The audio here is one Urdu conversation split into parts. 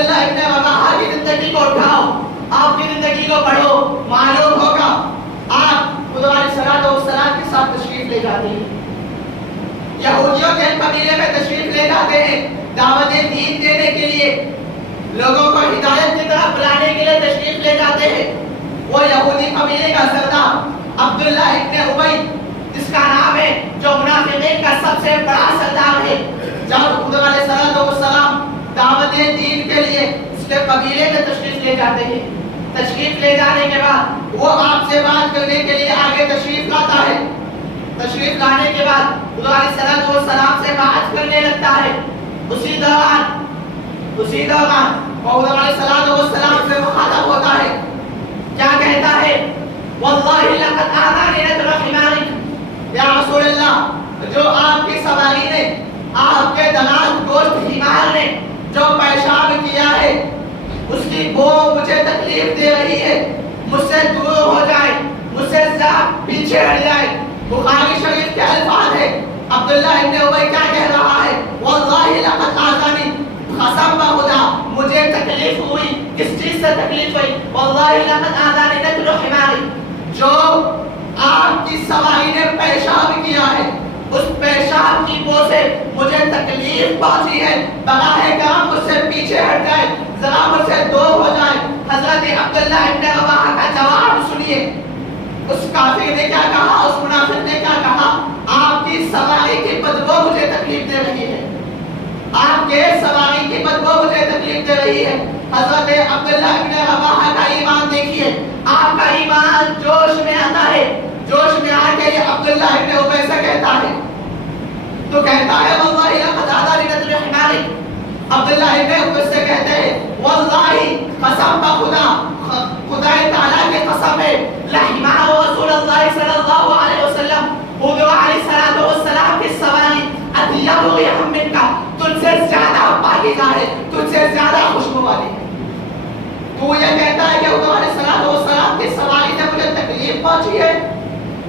عبداللہ ابن رواحہ کی زندگی کو اٹھاؤ، آپ کی زندگی کو پڑھو، معلوم ہوگا آپ حضور علیہ السلام کے ساتھ تشریف لے جاتے ہیں، یہودیوں کے قبیلے میں تشریف لے جاتے ہیں، دعوت دین دینے کے لیے، لوگوں کو ہدایت کی طرف بلانے کے لیے تشریف لے جاتے ہیں۔ وہ یہودی قبیلے کا سردار عبداللہ ابن ابی جس کا نام ہے، جو منافقین کا سب سے بڑا سردار ہے، جب حضور علیہ السلام دعوت دین کے لیے اس کے قبیلے میں تشریف لے جاتے ہیں، تشریف لے جانے کے بعد وہ آپ سے بات کرنے کے لیے آگے تشریف لاتا ہے، تشریف لانے کے بعد حضور علیہ السلام سے بات کرنے لگتا ہے۔ اسی دوران وہ حضور علیہ السلام سے مخاطب ہوتا ہے، کیا کہتا ہے؟ واللہ لقد آذانی نتن حمارک، یا رسول اللہ، جو آپ کی سواری نے، آپ کے دلال گوشت حمار نے جو پیشاب کیا ہے، اس کی بو مجھے تکلیف دے رہی ہے، مجھ سے دور ہو جائے، مجھ سے پیچھے ہٹ جائے۔ بخاری شریف کے الفاظ ہے، عبداللہ ابن ابی کیا کہہ رہا ہے؟ واللہ لقد آذانی، قسم بخدا مجھے تکلیف ہوئی۔ کس چیز سے تکلیف ہوئی؟ واللہ لقد آذانی نتن حمارک، جو آپ کی سواری نے پیشاب کیا ہے، اس پیشاب کی بو سے مجھے تکلیف پہنچی ہے، براہ کرم مجھ سے پیچھے ہٹ جائے، ذرا مجھ سے دور ہو جائے۔ حضرت عبداللہ ابن رواحہ کا جواب سنیے، اس کافر نے کیا کہا، اس منافق نے کیا کہا؟ آپ کی سواری کی بدبو مجھے تکلیف دے رہی ہے، آپ کے سواری کی بدبو مجھے تکلیف دے رہی ہے۔ حضرت عبداللہ ابن رواحہ کا ایمان دیکھیے، آپ کا ایمان جوش میں آتا ہے، جوش میں آ کے یہ عبداللہ ابن ابی سے کہتا ہے، تو کہتا ہے واللہ لقد آذانی نتن حمارک، عبداللہ ابن ابی سے کہتے ہیں واللہ قسم بخدا، خدا تعالیٰ کی قسم ہے، لحمار رسول اللہ صلی اللہ علیہ وسلم، حضور علیہ السلام کی سواری اطیب ریحا منک، تجھ سے زیادہ پاکیزہ ہے، تجھ سے زیادہ خوشبو والی ہے۔ تو یہ کہتا ہے کہ حضور علیہ السلام کی سواری سے مجھے تکلیف پہنچی ہے،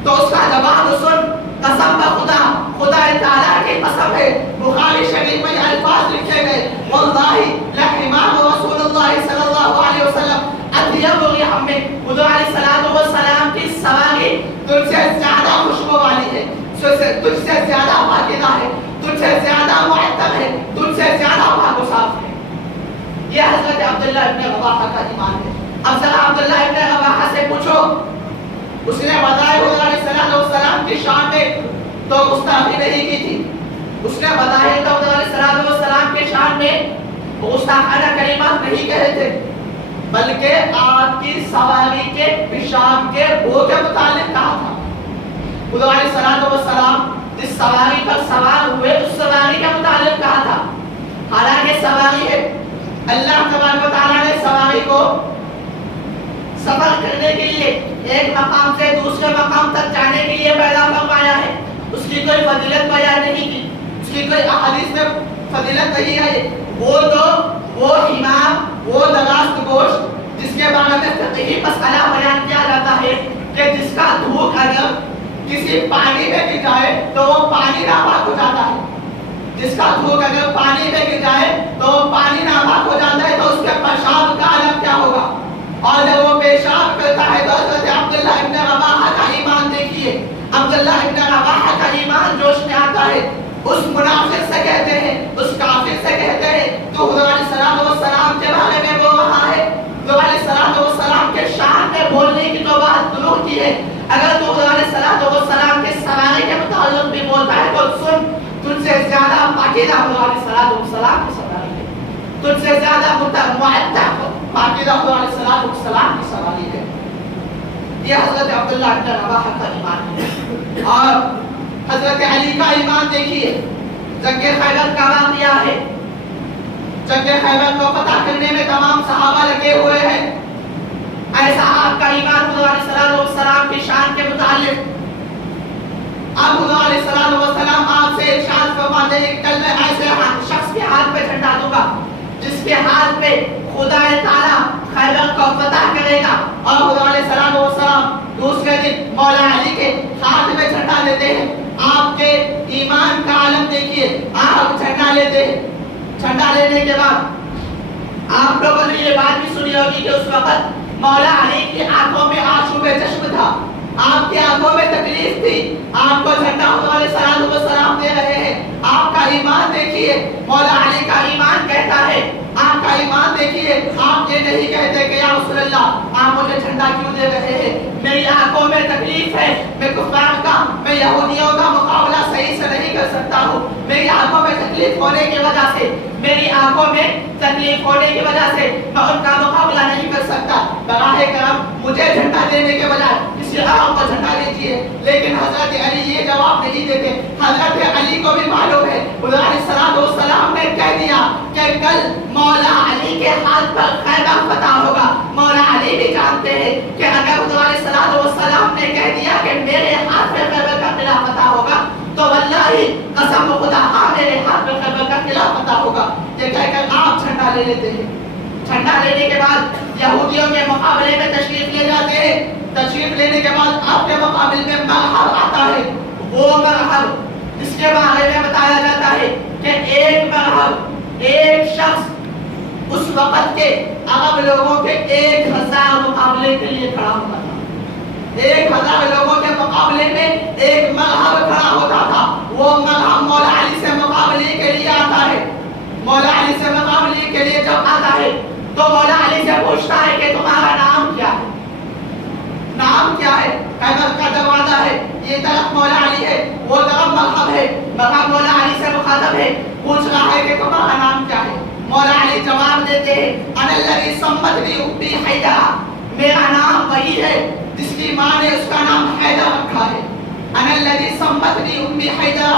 تو اس کا جواب سن، قسم بخدا، خدا تعالیٰ کی قسم ہے، بخاری شریف میں الفاظ لکھے گئے، واللہ لحمار رسول اللہ صلی اللہ علیہ وسلم اطیب ریحا منک، حضور علیہ السلام کی سواری تجھ سے زیادہ خوشبو والی ہے، تجھ سے زیادہ پاکیزہ ہے، تجھ سے زیادہ معطر ہے، تجھ سے زیادہ پاک و صاف ہے۔ یہ حضرت عبداللہ ابن رواحہ کا ایمان ہے۔ اب ذرا عبداللہ ابن رواحہ سے پوچھو، اس نے بتایا حضور علیہ السلام کی شان میں تو گستاخی نہیں کی تھی، اس نے بتایا کہ حضور علیہ السلام کی شان میں گستاخانہ کلمات نہیں کہے تھے، بلکہ آپ کی سواری کے پیشاب کے بو کے متعلق کہا تھا۔ حضور علیہ السلام جس سواری پر سوار ہوئے اس سواری کے متعلق کہا تھا، حالانکہ سواری ہے، اللہ تبارک و تعالیٰ نے سواری کو سفر کرنے کے لیے، ایک مقام سے دوسرے مقام تک جانے کے لیے پیدا فرمایا ہے، اس کی کوئی فضیلت بیان نہیں کی، اس کی کوئی احادیث میں فضیلت نہیں ہے۔ وہ حمار، وہ دراست گوشت جس کے بارے میں فقہی مسئلہ بیان کیا جاتا ہے کہ جس کا دھوک اگر کسی پانی میں گر جائے تو وہ پانی ناپاک ہو جاتا ہے، جس کا دھوک اگر پانی میں گر جائے تو وہ پانی ناپاک ہو جاتا ہے، تو اس کے پیشاب کا عالم کیا ہوگا؟ اور جب وہ پیشاب کرتا ہے تو حضرت عبداللہ ابن رواحہ کا ایمان دیکھیے، عبداللہ ابن رواحہ کا ایمان جوش میں آتا ہے، اس منافق سے کہتے ہیں، اس کافر سے کہتے ہیں تو حضور علیہ السلام کے بارے میں بول رہا ہے، حضور علیہ السلام کے شان میں بولنے کی تو بات دور کی ہے، اگر تو حضور علیہ السلام کے سواری کے متعلق بھی بولتا ہے تو سن، تجھ سے زیادہ پاکیزہ حضور علیہ السلام کی سواری ہے، تجھ سے زیادہ معطر پاکیزہ حضور علیہ السلام کی سواری ہے۔ یہ حضرت عبداللہ ابن رواحہ کا ایمان ہے۔ اور حضرت علی کا ایمان دیکھیے، جنگ خیبر کا واقعہ ہے، جنگ خیبر کو فتح کرنے میں تمام صحابہ لگے ہوئے ہیں، ایسا آپ کا ایمان حضور علیہ السلام کی شان کے متعلق، اب حضور علیہ السلام آپ سے ارشاد فرماتے ہیں کہ کل میں ایسے شخص کے ہاتھ پہ جھنڈا دوں گا جس کے ہاتھ پہ خدا تعالیٰ خیبر کو فتح کرے گا، اور حضور علیہ السلام دوسرے دن مولا علی کے ہاتھ میں جھنڈا لیتے ہیں۔ آپ کے ایمان کا عالم دیکھیے، آپ جھنڈا لیتے ہیں، جھنڈا لینے کے بعد آپ لوگوں نے یہ بات بھی سنی ہوگی کہ اس وقت مولا علی کی آنکھوں میں آنسو چشم تھا، آپ کی آنکھوں میں تکلیف تھی، آپ کو جھنڈا حضور علیہ الصلوۃ والسلام دے رہے ہیں۔ آپ کا ایمان دیکھیے، مولا علی کا ایمان کہتا ہے، آپ کا ایمان دیکھیے، آپ یہ نہیں کہتے کہ یا رسول اللہ آپ مجھے جھنڈا کیوں دے رہے ہیں، میری آنکھوں میں تکلیف ہے، میں کفار کا، میں یہودیوں کا مقابلہ صحیح سے نہیں کر سکتا ہوں، میری آنکھوں میں تکلیف ہونے کی وجہ سے، میری آنکھوں میں تکلیف ہونے کی وجہ سے میں ان کا مقابلہ نہیں کر سکتا، براہ کرم مجھے جھنڈا دینے کے بجائے کسی اور کو جھنڈا دیجیے۔ لیکن حضرت علی یہ جواب نہیں دیتے۔ حضرت علی کو بھی معلوم ہے، حضور علیہ السلام نے کہہ دیا کہ کل مولا علی کے ہاتھ پر خیبر فتح ہوگا۔ مولا علی بھی جانتے ہیں کہ اگر حضور علیہ السلام نے کہہ دیا کہ میرے ہاتھ پہ خیبر کا قلعہ فتح ہوگا تو واللہ قسم خدا میرے ہاتھ پہ خیبر کا قلعہ فتح ہوگا۔ یہ کہہ کر آپ جھنڈا لے لیتے ہیں۔ جھنڈا لینے کے بعد یہودیوں کے مقابلے میں تشریف لے جاتے ہیں۔ تشریف لینے کے بعد آپ کے مقابل میں مرحب آتا ہے، وہ مرحب جس کے بارے میں بتایا جاتا ہے کہ ایک مرحب ایک شخص اس وقت کے عرب لوگوں کے 1000 مقابلے کے لیے کھڑا ہوتا تھا۔ 1000 لوگوں کے مقابلے میں ایک مرحب کھڑا ہوتا تھا۔ وہ مرحب مولا علی سے مقابلے کے لیے آتا ہے۔ مولا علی سے مقابلے کے لیے جب آتا ہے تو مولا علی سے پوچھتا ہے کہ تمہارا نام کیا ہے؟ نام کیا ہے؟ خیبر کا دروازہ ہے، یہ طرف مولا علی ہے، وہ طرف مرحب ہے۔ مرحب مولا علی سے مخاطب ہے، پوچھ رہا ہے کہ تمہارا نام کیا ہے؟ مولا علی جواب دیتے ہیں انا الذی سمتنی امی حیدر، میرا نام وہی ہے جس کی ماں نے اس کا نام حیدر رکھا ہے۔ انا الذی سمتنی امی حیدر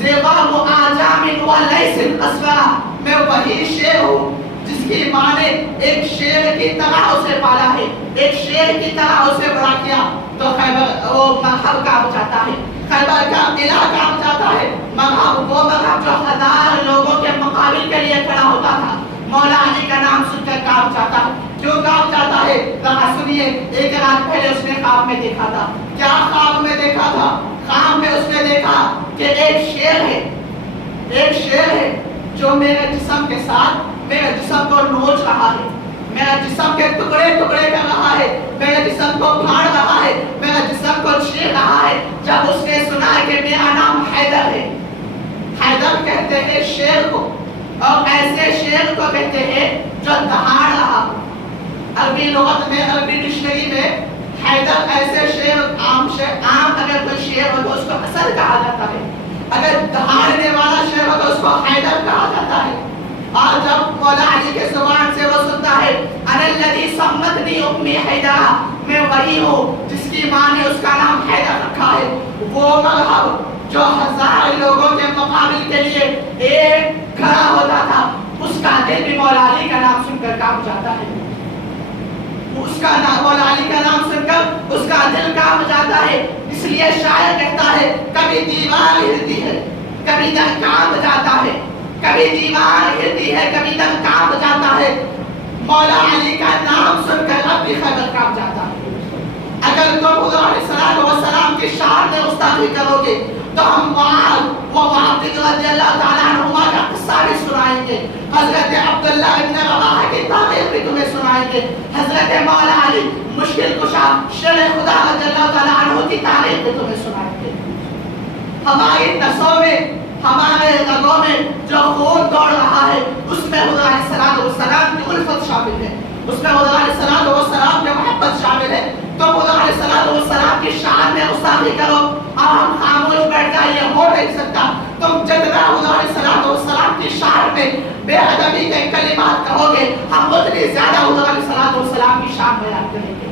زغام آجام و لیس الاسورا، میں وہی شیر ہوں جس کی ماں نے ایک شیر کی طرح اسے پالا ہے، ایک شیر کی طرح اسے بڑا کیا۔ تو خیبر وہ مرحب کہا جاتا ہے، خیبر کا قلعہ کہا جاتا ہے۔ مرحب وہ مرحب جو 1000 لوگوں کے مقابل کے لیے کھڑا ہوتا تھا، مولا علی کا نام سن کر کہا جاتا ہے۔ کیوں کہا جاتا ہے؟ ذرا سنیے، ایک رات پہلے اس نے خواب میں دیکھا تھا۔ کیا خواب میں دیکھا تھا؟ خواب میں اس نے دیکھا کہ ایک شیر ہے، ایک شیر ہے جو میرے جسم کے ساتھ میرے جسم کو نوچ رہا ہے، میرے جسم کے ٹکڑے ٹکڑے کر رہا ہے، میرے جسم کو پھاڑ رہا ہے، میرے جسم کو چیر رہا ہے۔ جب اس نے سنا کہ میرا نام حیدر ہے، حیدر کہتے ہیں شیر کو، اور ایسے شیر کو کہتے ہیں جو دہاڑ رہا ہو۔ عربی لغت میں، عربی ڈکشنری میں حیدر ایسے شیر، عام اگر کوئی شیر ہو تو اس کو حسن کہا جاتا ہے، اگر دہاڑنے والا شیر ہو تو اس کو حیدر کہا جاتا ہے۔ اور جب مولا علی کے زبان سے وہ سنتا ہے انا الذی سمتنی امی حیدر، میں وہی ہوں جس کی ماں نے اس کا نام حیدر رکھا ہے، وہ مرحب جو 1000 لوگوں کے مقابل کے لیے ایک کھڑا ہوتا تھا، اس کا دل بھی مولا علی کا نام سن کر کانپ جاتا ہے۔ اس کا نام مولا علی کا نام سن کر اس کا دل کانپ جاتا ہے۔ اس لیے شاعر کہتا ہے کبھی دیوار ہلتی ہے، کبھی دل کانپ جاتا ہے، کبھی دیوار ہلتی ہے، کبھی دل کانپ جاتا ہے۔ مولا علی کا نام سن کر اب بھی خیبر کانپ جاتا ہے۔ اگر تم حضور علیہ السلام کی شان میں گستاخی کرو گے تو ہم معاذ و معاذ رضی اللہ تعالیٰ عنہما کا قصہ بھی سنائیں گے، حضرت عبداللہ ابن رواحہ کی تاریخ بھی تمہیں سنائیں گے، حضرت مولا علی مشکل کشا شیر خدا رضی اللہ تعالیٰ عنہ کی تاریخ بھی تمہیں سنائیں گے۔ ہماری نسوں میں، ہمارے رگوں میں جو خون دوڑ رہا ہے اس میں حضور علیہ السلام کی الفت شامل ہے، اس میں حضور علیہ السلام کی محبت شامل ہے۔ تم حضور علیہ السلام کی شان میں گستاخی کرو اور ہم خاموش بیٹھ جائیں، یہ ہو نہیں سکتا۔ تم جتنا حضور علیہ السلام کی شان میں بے ادبی کے کلمات کہو گے، ہم اتنی زیادہ حضور علیہ السلام کی شان بیان کریں گے،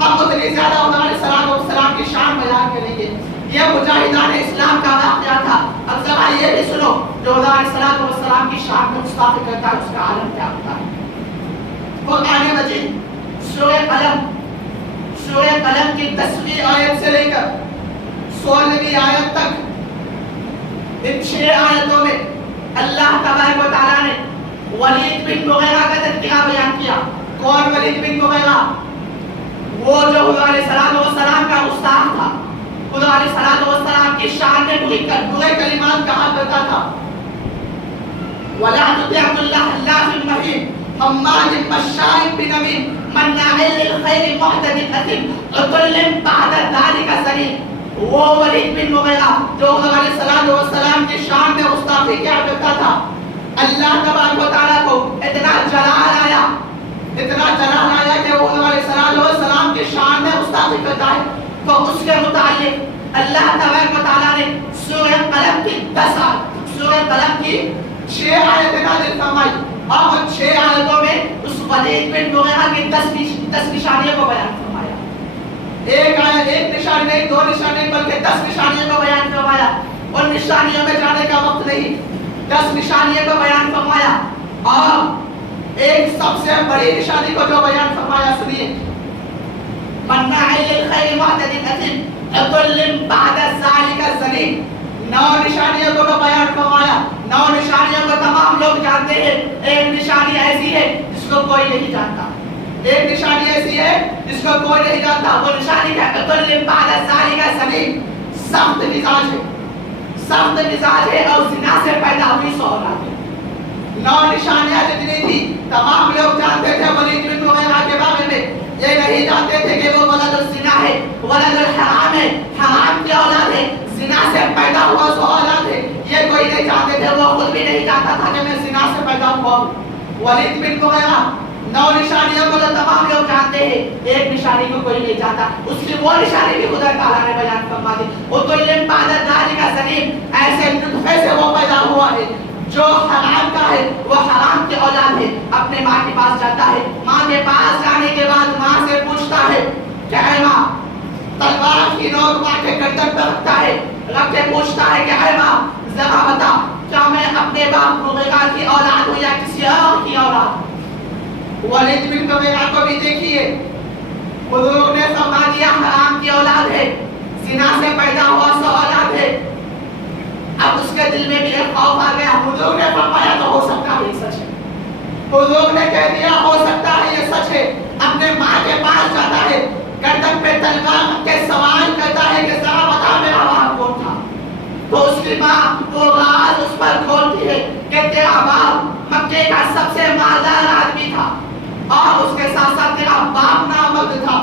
ہم اتنی زیادہ حضور علیہ السلام کی شان بیان کریں گے۔ یہ مجاہدان اسلام کا واقعہ تھا۔ اب ذرا یہ بھی سنو، جو حضور علیہ السلام کی شان میں گستاخی کرتا ہے اس کا عالم کیا ہوتا ہے۔ قرآن مجید سورہ قلم کی 10ویں آیت سے لے کر 16ویں آیت تک، ان 6 آیتوں میں اللہ تبارک و تعالیٰ نے ولید بن مغیرہ کا تذکرہ بیان کیا۔ کون ولید بن مغیرہ؟ وہ جو حضور علیہ السلام کا گستاخ تھا، حضور علیہ السلام کی شان میں برے کلمات کہا کرتا تھا۔ وَلَا تُطِعْ اللَّهَ فِي مہین حماد مشاء بنمیم مناع للخیر معتد اثیم عتل بعد ذلک زنیم. وہ ولید بن مغیرہ جو حضور علیہ السلام کی شان میں گستاخی کیا کرتا تھا، اللہ تبارک و تعالیٰ کو اتنا جلال آیا کہ وہ حضور علیہ السلام کی شان میں گستاخی کرتا ہے، تو اس کے متعلق اللہ تبارک و تعالیٰ نے سورہ قلم کی 6 آیتیں نازل فرمائی، اور ان 6 آیتوں میں اس ولید بن مغیرہ کی 10 نشانیوں کو بیان فرمایا. ایک نشانی نہیں، 2 نشانی نہیں، بلکہ 10 نشانیوں کو بیان فرمایا. ان نشانیوں میں جانے کا وقت نہیں، 10 نشانیوں کو بیان فرمایا. اور ایک سب سے بڑی نشانی کو جو بیان فرمایا سنیے، مناع للخیر معتد اثیم عتل بعد ذلک زنیم. 9 نشانیوں کو بیان فرمایا. 9 نشانیوں کو تمام لوگ جانتے ہیں. ایک نشانی ایسی ہے جس کو کوئی نہیں جانتا، ایک نشانی ایسی ہے جس کو کوئی نہیں جانتا. وہ نشانی کا عتل بعد ذلک زنیم، سخت مزاج ہے اور زنا سے پیدا ہوئی اولاد ہے. 9 نشانیاں جتنی تھی تمام لوگ جانتے تھے ولید بن مغیرہ کے بارے میں. یہ نہیں جانتے تھے کہ وہ ولد الزنا ہے، ولد الحرام ہے، حرام کی اولاد ہے، زنا سے پیدا ہوا سو اولاد ہے. یہ کوئی نہیں جانتے تھے، وہ خود بھی نہیں جانتا تھا کہ میں زنا سے پیدا ہوا ہوں. ولید بن مغیرہ 9 نشانیوں کو تو تمام لوگ جانتے ہیں، ایک نشانی کو کوئی نہیں جانتا. اس کی وہ نشانی بھی خدا تعالیٰ نے بیان فرما دی. عتل بعد ذلک زنیم، ایسے نطفے سے وہ پیدا ہوا ہے جو حرام کا ہے، وہ حرام کی اولاد ہے. اپنے ماں کے پاس جاتا ہے، ماں کے پاس جانے کے بعد ماں سے پوچھتا ہے کہ اے ماں، تلوار کی نوک ماں کے گردن پہ رکھتا ہے، رکھ کے پوچھتا ہے کہ اے ماں ذرا بتا کیا میں اپنے باپ مغیرہ کی اولاد ہوں یا کسی اور کی اولاد. ولید بن مغیرہ کو بھی دیکھیے، حضور نے فرما دیا حرام کی اولاد ہے، زنا سے پیدا ہوا سو اولاد ہے. اب اس کے دل میں بھی ایک خوف آ گیا. حضور نے فرمایا تو ہو سکتا ہے یہ سچ ہے. حضور نے کہہ دیا ہو سکتا ہے یہ سچ ہے. اپنے ماں کے پاس جاتا ہے، گردن پہ تلوار رکھ کے سوال کرتا ہے کہ ذرا بتا میرا باپ کون تھا. تو اس کی ماں وہ راز اس پر کھولتی ہے کہ تیرا باپ مکے کا سب سے مالدار آدمی تھا، اور اس کے ساتھ ساتھ تیرا باپ نامرد تھا.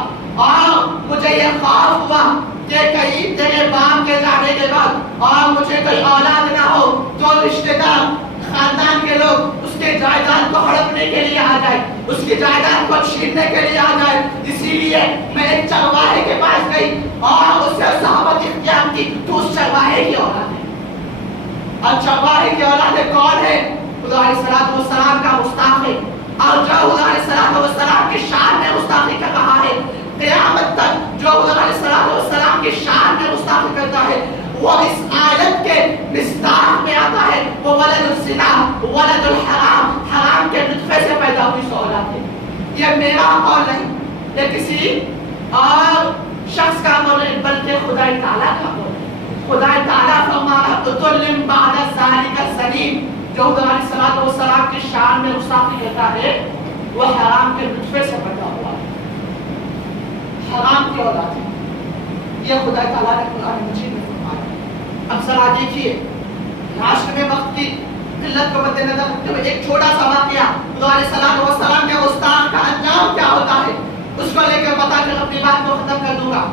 اور مجھے یہ خوف ہوا کہ کہیں تیرے باپ کے جانے کے بعد اور مجھے کوئی اولاد نہ ہو تو رشتہ دار خاندان کے لوگ اس کے جائیداد کو ہڑپنے کے لیے آ جائے، اس کی جائیداد کو چھیننے کے لیے آ جائے. اسی لیے میں ایک چرواہے کے پاس گئی اور اس سے صحبت اختیار کی. تو اس چرواہے کی اولاد ہے. اور چرواہے کی اولاد کون ہے؟ خدا علیہ السلام کا مستاق ہے. اور جو خدا علیہ السلام کی شان میں گستاخی کر رہا ہے، قیامت تک جو خدا علیہ السلام کی شان میں گستاخی کرتا ہے، وہ اس آیت کے مصداق میں آتا ہے. وہ ولد الزنا، ولد الحرام، حرام کے نطفے سے پیدا ہوئی اولاد ہے. یہ میرا قول نہیں، یہ کسی اور شخص کا قول نہیں، بلکہ خدا تعالیٰ کا قول ہے. خدا تعالیٰ فرمایا عتل بعد ذلک زنیم، جو خدا علیہ السلام کی شان میں گستاخی کرتا ہے وہ حرام کے نطفے سے پیدا ہوا ہے، حرام کی اولاد ہے. یہ خدا تعالیٰ نے قرآن مجید میں فرمایا. اب ذرا دیکھیے، معاشرے میں وقت کی قلت کو مد نظر رکھتے ہوئے ایک چھوٹا سا واقعہ، خدا علیہ السلام کے گستاخ کا انجام کیا ہوتا ہے اس کو لے کر بتا کر اپنی بات کو ختم کر دوں گا.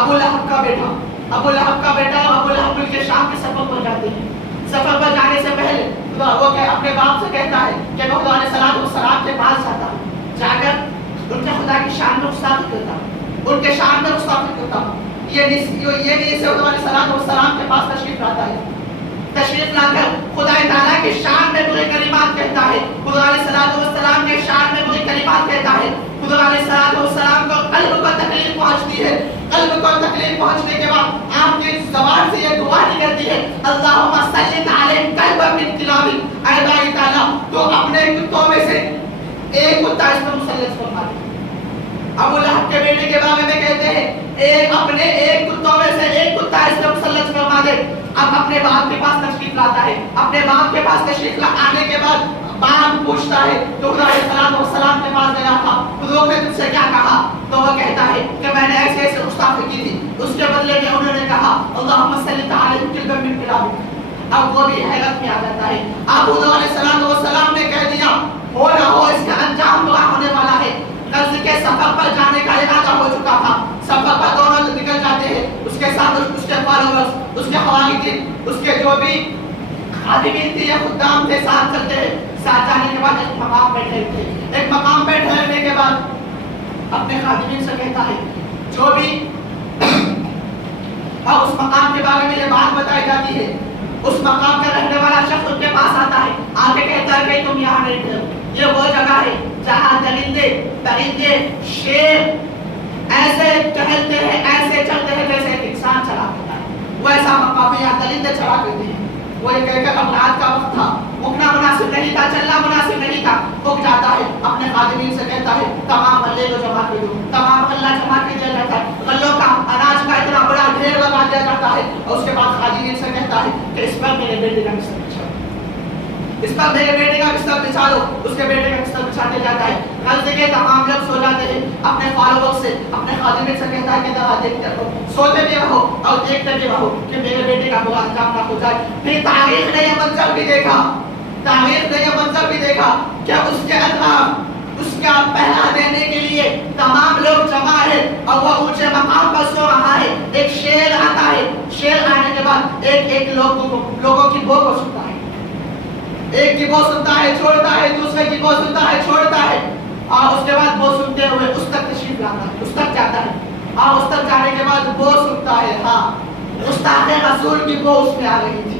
ابو لہب کا بیٹا اور ابو لہب مل کے شام کے سفر پر جاتے ہیں. سفر پر جانے سے پہلے وہ اپنے باپ سے کہتا ہے کہ میں خدا علیہ السلام کے پاس جاتا ہوں، جا کر ان کے خدا کی شان میں گستاخی کرتا ہوں، ان کے شان میں گستاخی کرتا ہوں. یہ نہیں سے خدا علیہ السلام کے پاس تشریف لاتا ہے، تشریف لا کر خدا تعالیٰ کی شان میں برے کلمات کہتا ہے، خدا علیہ السلام کے شان میں برے کلمات کہتا ہے. خدا علیہ السلام کو قلب کو تکلیف پہنچتی ہے. قلب کو تکلیف پہنچنے کے بعد آپ کی زبان سے یہ دعا نکلتی ہے، اللہم سلط علیہ قلبا من کلابی، اے باری تعالیٰ تو اپنے کتوں میں سے ایک کتا اس پر مسلط فرما دے. ابو لہب کے بیٹے کے بارے میں کہتے ہیں اپنے ایک کتوں میں سے ایک کتا اس پر مسلط فرما دے. اب اپنے باپ کے پاس تشریف لاتا ہے. اپنے باپ کے پاس تشریف آنے کے بعد باپ پوچھتا ہے تو خدا علیہ السلام کے پاس گیا تھا، حضور نے تجھ سے کیا کہا؟ تو وہ کہتا ہے کہ میں نے ایسے ایسے گستاخی کی تھی. اس کے بدلے میں انہوں نے کہا اللہم صلی علیہ قلبا من کلابک. اب وہ بھی حیرت میں آ جاتا ہے. اب حضور علیہ السلام نے کہہ دیا ہو نہ ہو اس کا انجام برا ہونے والا ہے۔ غزہ کے سفر پر جانے کا ارادہ ہو چکا تھا، سفر پر دونوں نکل جاتے ہیں، اس کے ساتھ اس کے فالوورز، اس کے حواریین، اس کے جو بھی خادمین تھے یا خدام تھے ساتھ چلتے ہیں۔ ساتھ جانے کے بعد ایک مقام پہ ٹھہرتے ہیں، ایک مقام پہ ٹھہرنے کے بعد اپنے خادمین سے کہتا ہے جو بھی، اور اس مقام کے بارے میں یہ بات بتائی جاتی ہے، اس مقام کا رہنے والا شخص ان کے پاس آتا ہے، آگے کہتا ہے کہ تم یہاں نہیں ٹھہرو، یہ وہ جگہ ہے جہاں درندے پرندے شیر ایسے ٹہلتے ہیں، ایسے چلتے ہیں جیسے ایک انسان چلا کرتا ہے، وہ ایسا مقام ہے یہاں درندے چلا کرتے ہیں۔ وہ یہ کہہ کر اب رات کا وقت تھا، رکنا مناسب نہیں تھا، چلنا مناسب نہیں تھا، رک جاتا ہے، اپنے خادمین سے کہتا ہے تمام غلے کو جمع کر دو، تمام غلہ جمع کر دیا جاتا ہے، غلوں کا اناج کا اتنا بڑا ڈھیر لگا دیا جاتا ہے، اور اس کے بعد خادمین سے کہتا ہے کہ اس پر میرے بیٹے کا بستر بچھا دو، اس پر میرے بیٹے کا بستر بچھا دو، اس کے بیٹے کا بستر بچھا دیا جاتا ہے۔ غزے کے تمام لوگ سو جاتے ہیں، اپنے فالوور سے اپنے خادمین سے کہتا ہے کہ ذرا دیکھتے رہو، سوتے بھی رہو اور دیکھتے بھی رہو کہ میرے بیٹے کا برا انجام نہ ہو جائے۔ پھر تاریخ نے یہ منظر بھی دیکھا، تاریخ نے یہ منظر بھی دیکھا کہ اس کے اطراف اس کا پہرا دینے کے لیے تمام لوگ جمع ہے اور وہ اونچے مقام پر سو رہا ہے۔ ایک شیر آتا ہے، شیر آنے کے بعد ایک لوگوں کی بو کو سنتا ہے، ایک کی بو سنتا ہے چھوڑتا ہے، دوسرے کی بو سنتا ہے چھوڑتا ہے، اور اس کے بعد بو سنتے ہوئے اس تک تشریف لاتا ہے، اس تک جاتا ہے، اور اس تک جانے کے بعد بو سنتا ہے، ہاں گستاخ رسول کی بو اس میں آ رہی تھی۔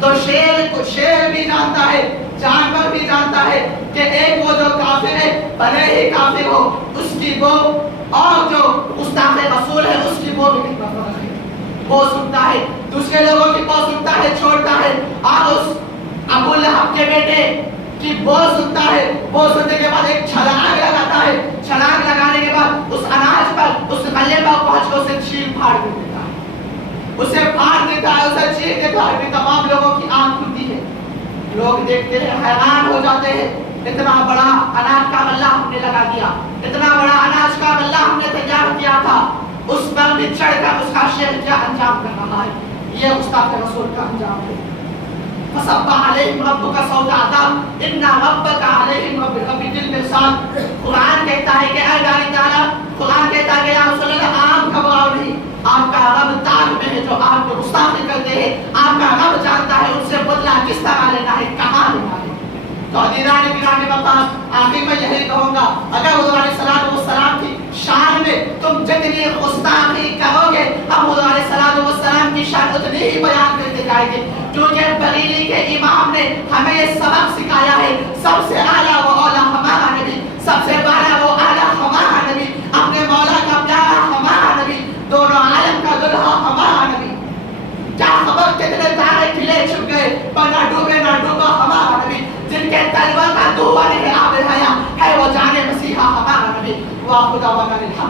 تو شیر بھی جانتا ہے، جانور بھی جانتا ہے کہ ایک وہ جو کافر ہے بھلے ہی کافر ہو، اس کی بو اور جو گستاخ رسول ہے اس کی بو میں کتنا فرق ہے۔ بو سنتا ہے، دوسرے لوگوں کی بو سنتا ہے چھوڑتا ہے، اور اس ابو لہب کے بیٹے کی بو سنتا ہے، بو سننے کے بعد ایک چھلانگ لگاتا ہے، چھلانگ لگانے کے بعد اس اناج پر اس غلے پر پہنچ کر اسے چیر پھاڑ کر دیتا ہے، اسے پھاڑ دیتا ہے، اسے چیر دیتا ہے، پھر تمام لوگوں کی آنکھ کھلتی ہے، لوگ دیکھتے ہیں حیران ہو جاتے ہیں، اتنا بڑا اناج کا غلہ ہم نے لگا دیا، اتنا بڑا اناج کا غلہ ہم نے تیار کیا تھا، اس پر بھی چڑھ کر اس کا شیر کیا انجام کر رہا ہے۔ یہ گستاخ رسول کا انجام ہے۔ فصب علیہم ربک صوت عذاب ان ربک علیہم بالمرصاد۔ قرآن کہتا ہے کہ اے باری تعالیٰ، قرآن کہتا ہے کہ یا رسول اللہ آپ گھبراؤ نہیں، آپ کا رب تاج میں ہے، جو آپ کو گستاخی کرتے ہیں آپ کا رب جانتا ہے ان سے بدلہ کس طرح لینا ہے، کہاں لینا ہے۔ تو عزیزان گرامی مقام، آخر میں یہی کہوں گا، اگر حضور علیہ السلام کی شان میں تم جتنی گستاخی کرو گے، ہم حضور علیہ السلام کی شان اتنی ہی بیان کرتے جائیں گے، کیونکہ بریلی کے امام نے ہمیں یہ سبق سکھایا ہے، سب سے اعلیٰ و اولیٰ ہمارا نبی، سب سے بالا و اعلیٰ ہمارا نبی، اپنے مولا کا پیارا ہمارا نبی، دونوں عالم کا دلہا ہمارا نبی۔ کیا خبر کتنے تارے کھلے چھپ گئے پر نہ ڈوبے نہ ڈوبا ہمارا نبی، جن کے تلوار کا دھواں نہیں آب حیات ہے وہ جانے مسیحا ہمارا نبی۔ واخر دعوانا الحمد